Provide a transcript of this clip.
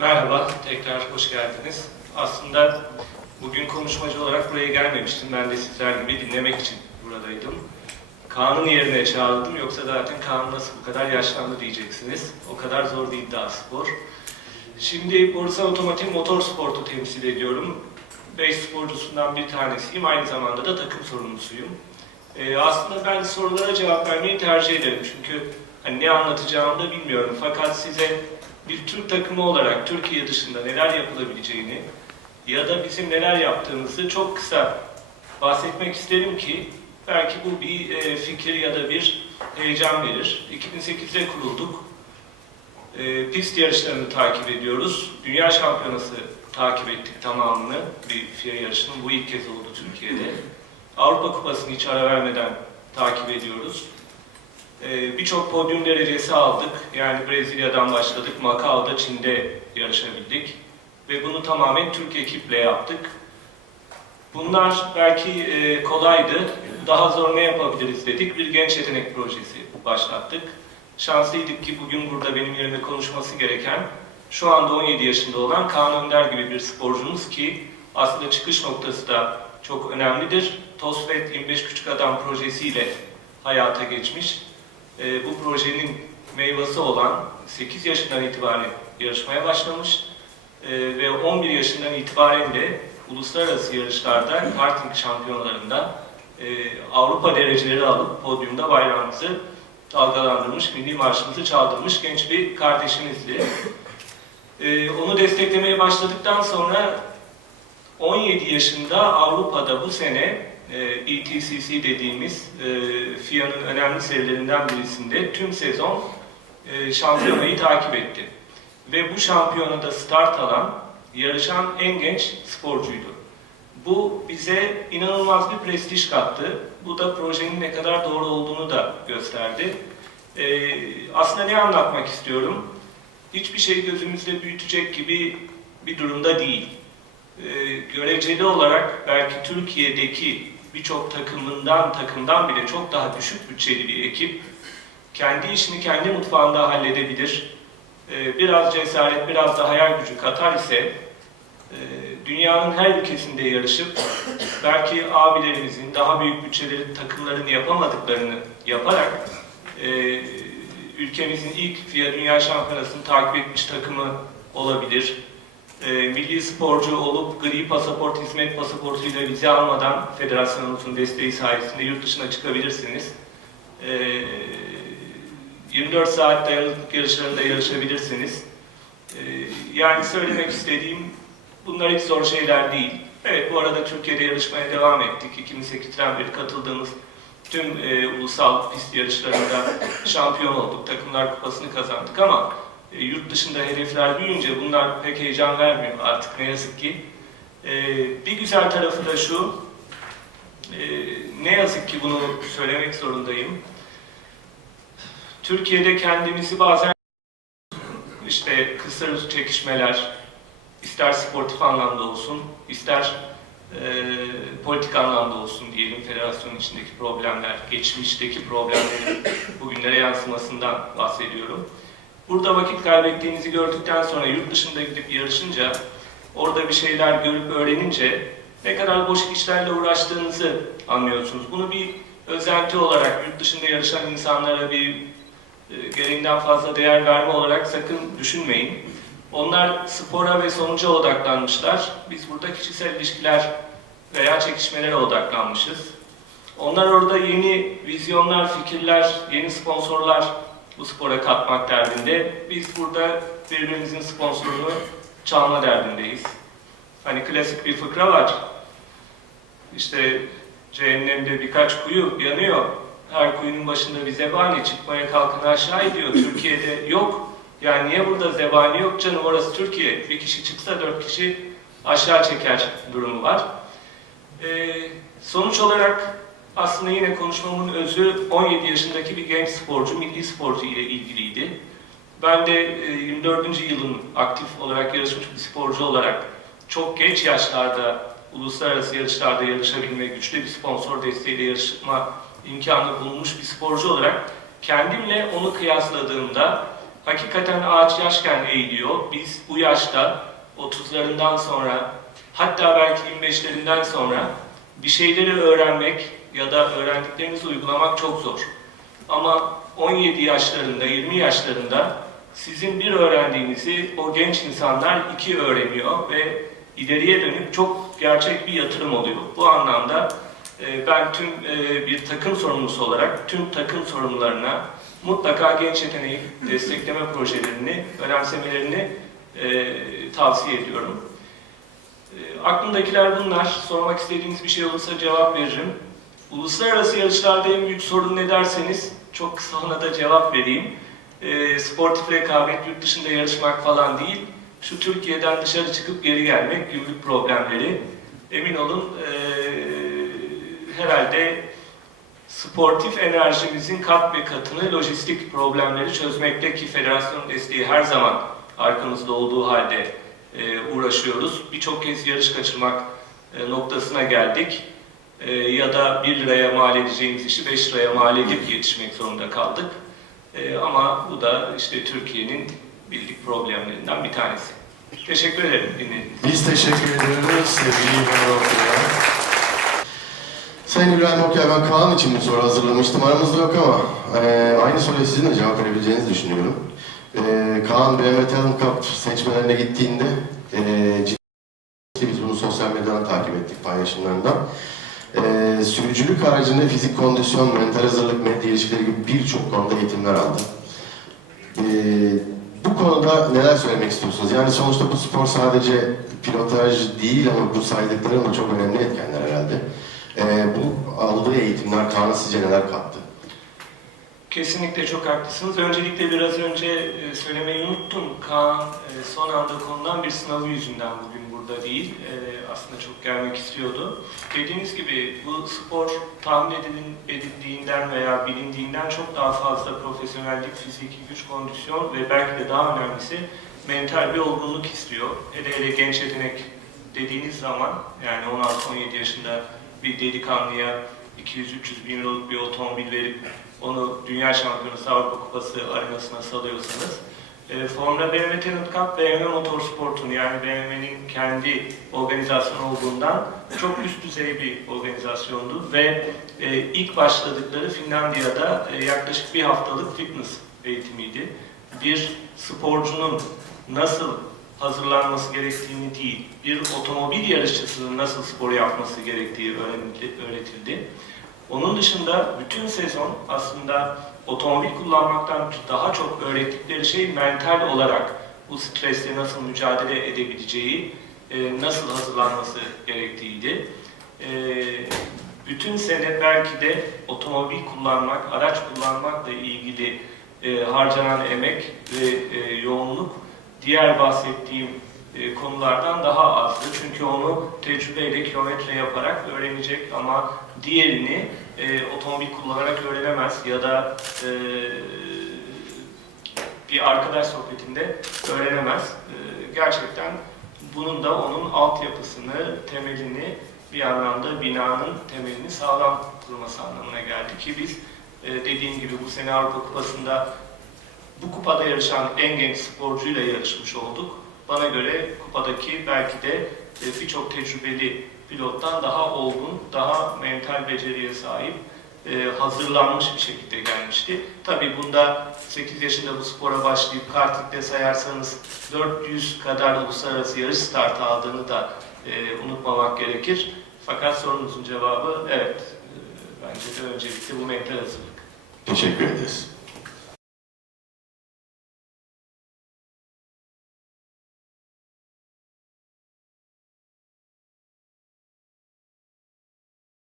Merhaba, tekrar hoş geldiniz. Aslında bugün konuşmacı olarak buraya gelmemiştim. Ben de sizler gibi dinlemek için buradaydım. Kaan'ın yerine çağırdım. Yoksa zaten Kaan nasıl bu kadar yaşlandı diyeceksiniz. O kadar zor değil daha spor. Şimdi Borsa Otomotiv Motor Sport'u temsil ediyorum. Beş sporcusundan bir tanesiyim. Aynı zamanda da takım sorumlusuyum. Ee, aslında ben sorulara cevap vermeyi tercih ederim. Çünkü hani ne anlatacağımı da bilmiyorum. Fakat size bir Türk takımı olarak Türkiye dışında neler yapılabileceğini ya da bizim neler yaptığımızı çok kısa bahsetmek isterim ki belki bu bir e, fikir ya da bir heyecan verir. 2008'de kurulduk. E, pist yarışlarını takip ediyoruz. Dünya şampiyonası takip ettik tamamını bir FIA yarışının. Bu ilk kez oldu Türkiye'de. Avrupa Kupası'nı hiç ara vermeden takip ediyoruz. Ee, Birçok podyum derecesi aldık. Yani Brezilya'dan başladık, Macao'da, Çin'de yarışabildik. Ve bunu tamamen Türk ekiple yaptık. Bunlar belki e, kolaydı. Daha zor ne yapabiliriz dedik. Bir genç yetenek projesi başlattık. Şanslıydık ki bugün burada benim yerime konuşması gereken şu anda 17 yaşında olan Kaan Önder gibi bir sporcumuz ki aslında çıkış noktası da çok önemlidir. TOSFET 25 Küçük Adam projesiyle hayata geçmiş. E, bu projenin meyvesi olan 8 yaşından itibaren yarışmaya başlamış E, ve 11 yaşından itibaren de uluslararası yarışlarda karting şampiyonalarında e, Avrupa dereceleri alıp podyumda bayrağımızı dalgalandırmış, milli marşımızı çaldırmış genç bir kardeşimizdi. E, onu desteklemeye başladıktan sonra 17 yaşında Avrupa'da bu sene ETCC dediğimiz e, FIA'nın önemli serilerinden birisinde tüm sezon e, şampiyonayı takip etti. Ve bu şampiyonada start alan, yarışan en genç sporcuydu. Bu bize inanılmaz bir prestij kattı. Bu da projenin ne kadar doğru olduğunu da gösterdi. E, aslında ne anlatmak istiyorum? Hiçbir şey gözümüzde büyütecek gibi bir durumda değil. E, göreceli olarak belki Türkiye'deki birçok takımından takımdan bile çok daha düşük bütçeli bir ekip kendi işini kendi mutfağında halledebilir. Ee, biraz cesaret, biraz da hayal gücü katar ise e, dünyanın her ülkesinde yarışıp belki abilerimizin daha büyük bütçeli takımların yapamadıklarını yaparak e, ülkemizin ilk FIA Dünya Şampiyonası'nı takip etmiş takımı olabilir e, milli sporcu olup gri pasaport, hizmet pasaportuyla vize almadan federasyonumuzun desteği sayesinde yurt dışına çıkabilirsiniz. E, 24 saat dayanıklılık yarışlarında yarışabilirsiniz. E, yani söylemek istediğim bunlar hiç zor şeyler değil. Evet bu arada Türkiye'de yarışmaya devam ettik. 2008'den beri katıldığımız tüm e, ulusal pist yarışlarında şampiyon olduk. Takımlar kupasını kazandık ama e, yurt dışında hedefler büyüyünce bunlar pek heyecan vermiyor artık ne yazık ki. E, bir güzel tarafı da şu, e, ne yazık ki bunu söylemek zorundayım. Türkiye'de kendimizi bazen işte kısır çekişmeler, ister sportif anlamda olsun, ister e, politik anlamda olsun diyelim federasyon içindeki problemler, geçmişteki problemlerin bugünlere yansımasından bahsediyorum. Burada vakit kaybettiğinizi gördükten sonra yurt dışında gidip yarışınca, orada bir şeyler görüp öğrenince ne kadar boş işlerle uğraştığınızı anlıyorsunuz. Bunu bir özenti olarak yurt dışında yarışan insanlara bir e, gereğinden fazla değer verme olarak sakın düşünmeyin. Onlar spora ve sonuca odaklanmışlar. Biz burada kişisel ilişkiler veya çekişmelere odaklanmışız. Onlar orada yeni vizyonlar, fikirler, yeni sponsorlar bu spora katmak derdinde. Biz burada birbirimizin sponsorunu çalma derdindeyiz. Hani klasik bir fıkra var. İşte cehennemde birkaç kuyu yanıyor. Her kuyunun başında bir zebani çıkmaya kalkan aşağı ediyor. Türkiye'de yok. Yani niye burada zebani yok canım orası Türkiye. Bir kişi çıksa dört kişi aşağı çeker durumu var. Ee, sonuç olarak aslında yine konuşmamın özü 17 yaşındaki bir genç sporcu, milli sporcu ile ilgiliydi. Ben de 24. yılın aktif olarak yarışmış bir sporcu olarak çok genç yaşlarda uluslararası yarışlarda yarışabilme, güçlü bir sponsor desteğiyle yarışma imkanı bulunmuş bir sporcu olarak kendimle onu kıyasladığımda hakikaten ağaç yaşken eğiliyor. Biz bu yaşta 30'larından sonra hatta belki 25'lerinden sonra bir şeyleri öğrenmek ya da öğrendiklerimizi uygulamak çok zor. Ama 17 yaşlarında, 20 yaşlarında sizin bir öğrendiğinizi o genç insanlar iki öğreniyor ve ileriye dönük çok gerçek bir yatırım oluyor. Bu anlamda e, ben tüm e, bir takım sorumlusu olarak tüm takım sorumlularına mutlaka genç yeteneği destekleme projelerini, önemsemelerini e, tavsiye ediyorum. Aklımdakiler bunlar. Sormak istediğiniz bir şey olursa cevap veririm. Uluslararası yarışlarda en büyük sorun ne derseniz çok kısa ona da cevap vereyim. E, sportif rekabet, yurt dışında yarışmak falan değil. Şu Türkiye'den dışarı çıkıp geri gelmek, gümrük problemleri. Emin olun e, herhalde sportif enerjimizin kat ve katını lojistik problemleri çözmekte ki federasyon desteği her zaman arkamızda olduğu halde e, uğraşıyoruz. Birçok kez yarış kaçırmak e, noktasına geldik. E, ya da 1 liraya mal edeceğimiz işi 5 liraya mal edip yetişmek zorunda kaldık. E, ama bu da işte Türkiye'nin bildik problemlerinden bir tanesi. Teşekkür ederim dinlediğiniz. Biz teşekkür ediyoruz sevgili İbrahim Okuy'a. Sayın İbrahim Okuy'a ben Kaan için bir soru hazırlamıştım. Aramızda yok ama e, aynı soruya sizin de cevap verebileceğinizi düşünüyorum. E, Kaan BMW Talent Cup seçmelerine gittiğinde e, ciddi biz bunu sosyal medyadan takip ettik paylaşımlarından. E, sürücülük haricinde fizik kondisyon, mental hazırlık, medya ilişkileri gibi birçok konuda eğitimler aldı. E, bu konuda neler söylemek istiyorsunuz? Yani sonuçta bu spor sadece pilotaj değil ama bu saydıklarım da çok önemli etkenler herhalde. Ee, bu aldığı eğitimler Kaan'a sizce neler kattı? Kesinlikle çok haklısınız. Öncelikle biraz önce e, söylemeyi unuttum. Kaan e, son anda konulan bir sınavı yüzünden bugün burada değil. E, Aslında çok gelmek istiyordu. Dediğiniz gibi bu spor tahmin edildiğinden veya bilindiğinden çok daha fazla profesyonellik, fiziki güç, kondisyon ve belki de daha önemlisi mental bir olgunluk istiyor. Hele hele genç yetenek dediğiniz zaman yani 16-17 yaşında bir delikanlıya 200-300 bin euroluk bir otomobil verip onu Dünya Şampiyonası Avrupa Kupası arenasına salıyorsanız e, Formula BMW Talent Cup BMW Motorsport'un yani BMW'nin kendi organizasyonu olduğundan çok üst düzey bir organizasyondu ve e, ilk başladıkları Finlandiya'da e, yaklaşık bir haftalık fitness eğitimiydi. Bir sporcunun nasıl hazırlanması gerektiğini değil, bir otomobil yarışçısının nasıl spor yapması gerektiği öğretildi. Onun dışında bütün sezon aslında otomobil kullanmaktan daha çok öğrettikleri şey mental olarak bu stresle nasıl mücadele edebileceği, e, nasıl hazırlanması gerektiğiydi. E, bütün sene belki de otomobil kullanmak, araç kullanmakla ilgili e, harcanan emek ve yoğunluk diğer bahsettiğim e, konulardan daha azdı. Çünkü onu tecrübeyle kilometre yaparak öğrenecek ama diğerini e, otomobil kullanarak öğrenemez ya da e, bir arkadaş sohbetinde öğrenemez. E, gerçekten bunun da onun altyapısını, temelini bir anlamda binanın temelini sağlam kurması anlamına geldi ki biz e, dediğim gibi bu sene Avrupa Kupası'nda bu kupada yarışan en genç sporcuyla yarışmış olduk. Bana göre kupadaki belki de e, birçok tecrübeli pilottan daha olgun, daha mental beceriye sahip, e, hazırlanmış bir şekilde gelmişti. Tabii bunda 8 yaşında bu spora başlayıp kartikte sayarsanız 400 kadar uluslararası yarış startı aldığını da e, unutmamak gerekir. Fakat sorunuzun cevabı evet, bence de öncelikle bu mental hazırlık. Teşekkür ederiz.